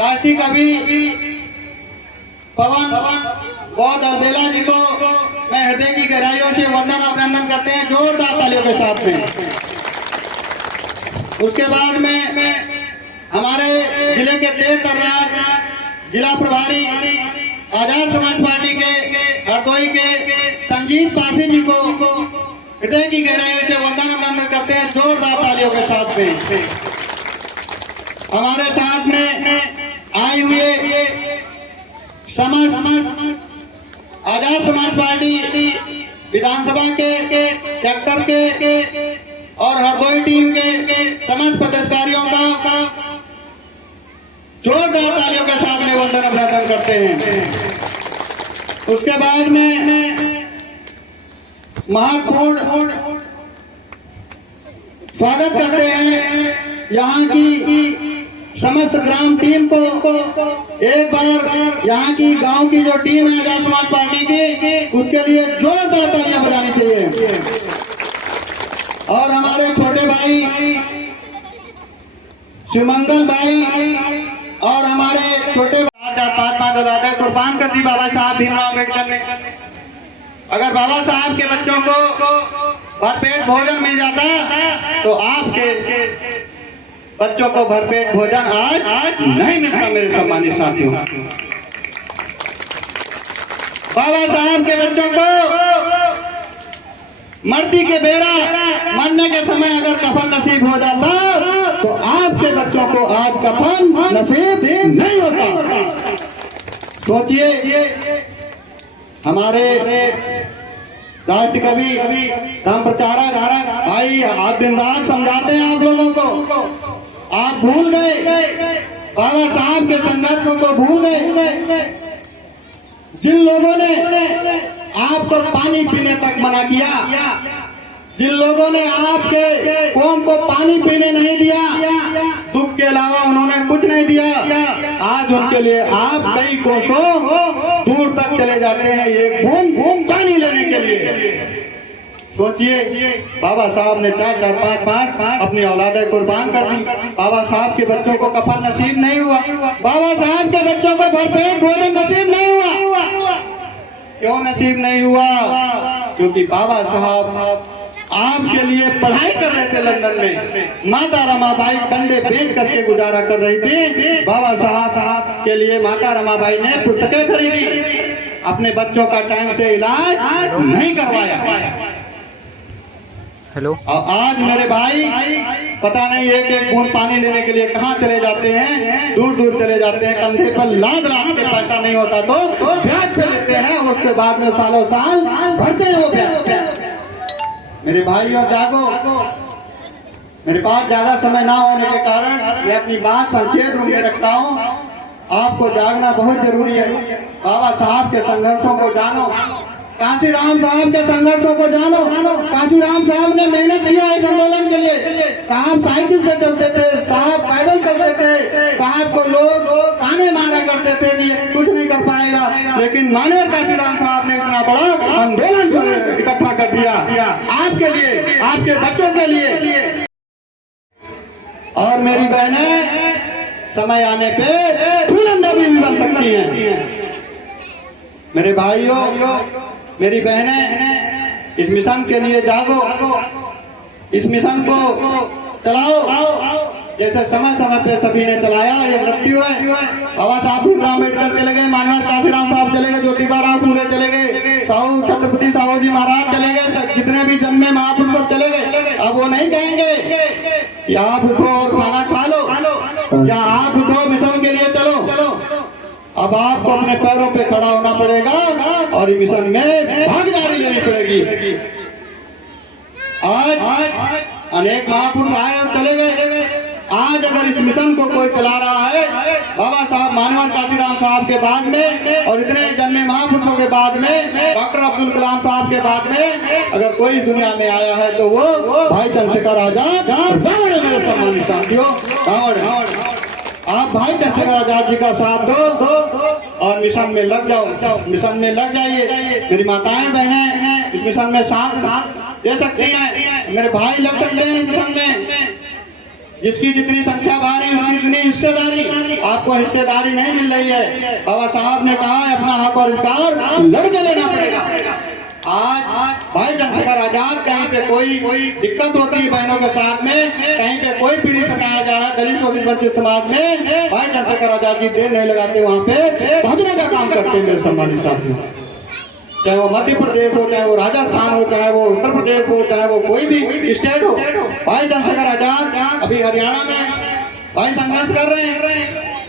राष्ट्रीय कवि पवन बौद्ध और बेला जी को मैं हृदय की गहराइयों से वंदन और अभिनंदन करते हैं जोरदार तालियों के साथ में। उसके बाद में हमारे जिले के तेज तर्राज जिला प्रभारी आजाद समाज पार्टी के हरदोई के संजीत पासी जी को हृदय की गहराइयों से वंदन अभिनंदन करते हैं जोरदार तालियों के साथ में। हमारे साथ में आए हुए आजाद समाज पार्टी विधानसभा के सेक्टर के और हरदोई टीम के समस्त पदाधिकारियों का जोरदार तालियों के साथ में वंदन अभिनंदन करते हैं। उसके बाद में महत्वपूर्ण स्वागत करते हैं यहाँ की समस्त ग्राम टीम को। एक बार यहाँ की गांव की जो टीम है आजाद समाज पार्टी की, उसके लिए जोरदार तालियां बजानी चाहिए। और हमारे छोटे भाई शिवमंगल भाई और हमारे छोटे 4-5 औलादें कुर्बान कर दी बाबा साहब भीमराव अम्बेडकर ने। अगर बाबा साहब के बच्चों को भरपेट भोजन मिल जाता तो आपके बच्चों को भरपेट भोजन आज नहीं मिलता। मेरे सम्मानित साथियों, बाबा साहब के बच्चों को मरती के बेरा मरने के समय अगर कफन नसीब हो जाता तो आपके बच्चों को आज कफन नसीब नहीं होता। सोचिए, हमारे राष्ट्र कवि धर्म प्रचारक भाई आप दिन रात समझाते हैं आप लोगों को, आप भूल गए बाबा साहब के संघर्षों को भूल गए। जिन लोगों ने आपको पानी पीने तक मना किया, जिन लोगों ने आपके कौम को पानी पीने नहीं दिया, दुख के अलावा उन्होंने कुछ नहीं दिया, आज उनके लिए आप कई कोसों दूर तक चले जाते हैं एक बूंद पानी लेने के लिए। सोचिए, बाबा साहब ने 4-4, 5-5 अपनी औलादें कुर्बान कर दी। बाबा साहब के बच्चों को कफन नसीब नहीं हुआ, बाबा साहब के बच्चों को भरपेट भोजन नसीब नहीं हुआ। क्यों नसीब नहीं हुआ? क्योंकि बाबा साहब आपके लिए पढ़ाई कर रहे थे लंदन में। माता रमाबाई कंडे बेच करके गुजारा कर रही थी। बाबा साहब के लिए माता रमाबाई ने पुस्तकें खरीदी, अपने बच्चों का टाइम से इलाज नहीं करवाया। हेलो। और आज मेरे भाई पता नहीं एक बूंद पानी लेने के लिए कहाँ चले जाते हैं, दूर दूर चले जाते हैं। कंधे पर लाद के पैसा नहीं होता तो ब्याज पे लेते हैं, उसके बाद में सालों साल भरते हैं वो ब्याज। मेरे भाई और जागो, मेरे पास ज्यादा समय ना होने के कारण मैं अपनी बात संक्षेप रूप में रखता हूँ। आपको जागना बहुत जरूरी है। बाबा साहब के संघर्षों को जानो, कांशीराम साहब के संघर्षों को जानो। कांशीराम साहब ने मेहनत किया इस आंदोलन के लिए। साहब साइकिल से चलते थे, साहब पैदल चलते थे, साहब को लोग ताने मारा करते थे कि कुछ नहीं कर पाएगा, लेकिन माननीय कांशीराम साहब ने इतना बड़ा आंदोलन इकट्ठा कर दिया आपके लिए, आपके बच्चों के लिए। और मेरी बहनें समय आने पे फूलंदरी भी बन सकती हैं। मेरे भाइयों, मेरी बहनें, इस मिशन के लिए जागो, इस मिशन को चलाओ जैसे समय समय पे सभी ने चलाया। ये मृत्यु है। बाबा साहब भीमराव अम्बेडकर चले गए, माननीय कांशीराम साहब चले गए, ज्योतिबा राव फूले चले गए, साहू छत्रपति साहू जी महाराज चले गए, जितने भी जन्मे महापुरुष सब चले गए। अब वो नहीं कहेंगे कि आप उठो और खाना खा लो, या आप उठो मिशन के लिए चलो। अब आपको अपने पैरों पे खड़ा होना पड़ेगा और मिशन में भागीदारी लेनी पड़ेगी। आज अनेक महापुरुष आए और चले गए। आज अगर इस मिशन को कोई चला रहा है, बाबा साहब माननीय कांशीराम साहब के बाद में और इतने जन्मे महापुरुषों के बाद में, डॉक्टर अब्दुल कलाम साहब के बाद में अगर कोई दुनिया में आया है तो वो भाई चंद्रशेखर आजाद रावण है। मेरे सम्मानित साथियों, रावण। आप भाई चंद्रशेखर आजाद जी का साथ दो और मिशन में लग जाओ, मिशन में लग जाइए। मेरी माताएं बहनें इस मिशन में साथ दे सकती हैं, मेरे भाई लग सकते हैं मिशन में। जिसकी जितनी संख्या भारी उसकी जितनी हिस्सेदारी। आपको हिस्सेदारी नहीं मिल रही है। बाबा साहब ने कहा है अपना हक और अधिकार लड़के लेना पड़ेगा। आज भाई चंद्रशेखर आजाद कहीं पे कोई दिक्कत होती है बहनों के साथ में, कहीं पे कोई पीड़ित सताया जा रहा है दलित और वंचित समाज में, भाई चंद्रशेखर आजाद जी देर नहीं लगाते, वहाँ पे पहुंचने का काम करते हैं मेरे सम्मानित साथियों। चाहे वो मध्य प्रदेश हो, चाहे वो राजस्थान हो, चाहे वो उत्तर प्रदेश हो, चाहे वो कोई भी स्टेट हो, भाई चंद्रशेखर आजाद अभी हरियाणा में भाई संघर्ष कर रहे हैं।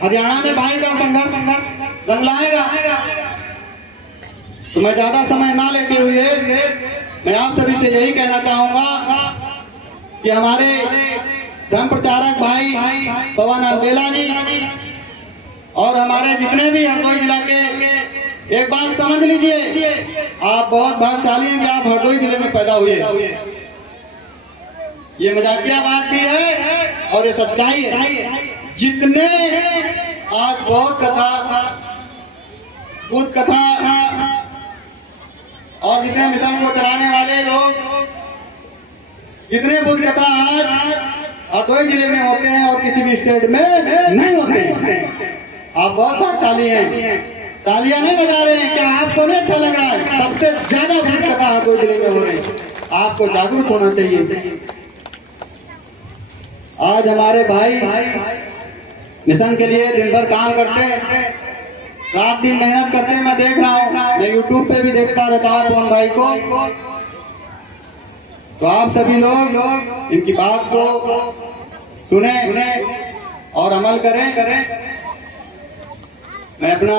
हरियाणा में भाई का संघर्ष रंग लाएगा। तो मैं ज्यादा समय ना लेते हुए मैं आप सभी से यही कहना चाहूंगा कि हमारे धर्म प्रचारक भाई पवन अलबेला जी और हमारे जितने भी हरदोई जिला के, एक बात समझ लीजिए, आप बहुत भाग्यशाली हैं कि आप हरदोई जिले में पैदा हुए। ये मजाकिया बात भी है और ये सच्चाई है। जितने आज बहुत कथा, बुद्ध कथा और जितने मिशन को चलाने वाले लोग, जितने बुद्ध कथा आज हरदोई जिले में होते हैं और किसी भी स्टेट में नहीं होते हैं। आप बहुत भाग्यशाली हैं। तालियां नहीं बजा रहे हैं, क्या आपको नहीं अच्छा लग रहा है? सबसे ज्यादा बुद्ध कथा हरदोई जिले में हो रही है। आपको जागरूक होना चाहिए। आज हमारे भाई मिशन के लिए दिन भर काम करते हैं, रात दिन मेहनत करते हैं। मैं देख रहा हूँ, मैं यूट्यूब पे भी देखता रहता हूँ पवन भाई को। तो आप सभी लोग इनकी बात को सुने और अमल करें। मैं अपना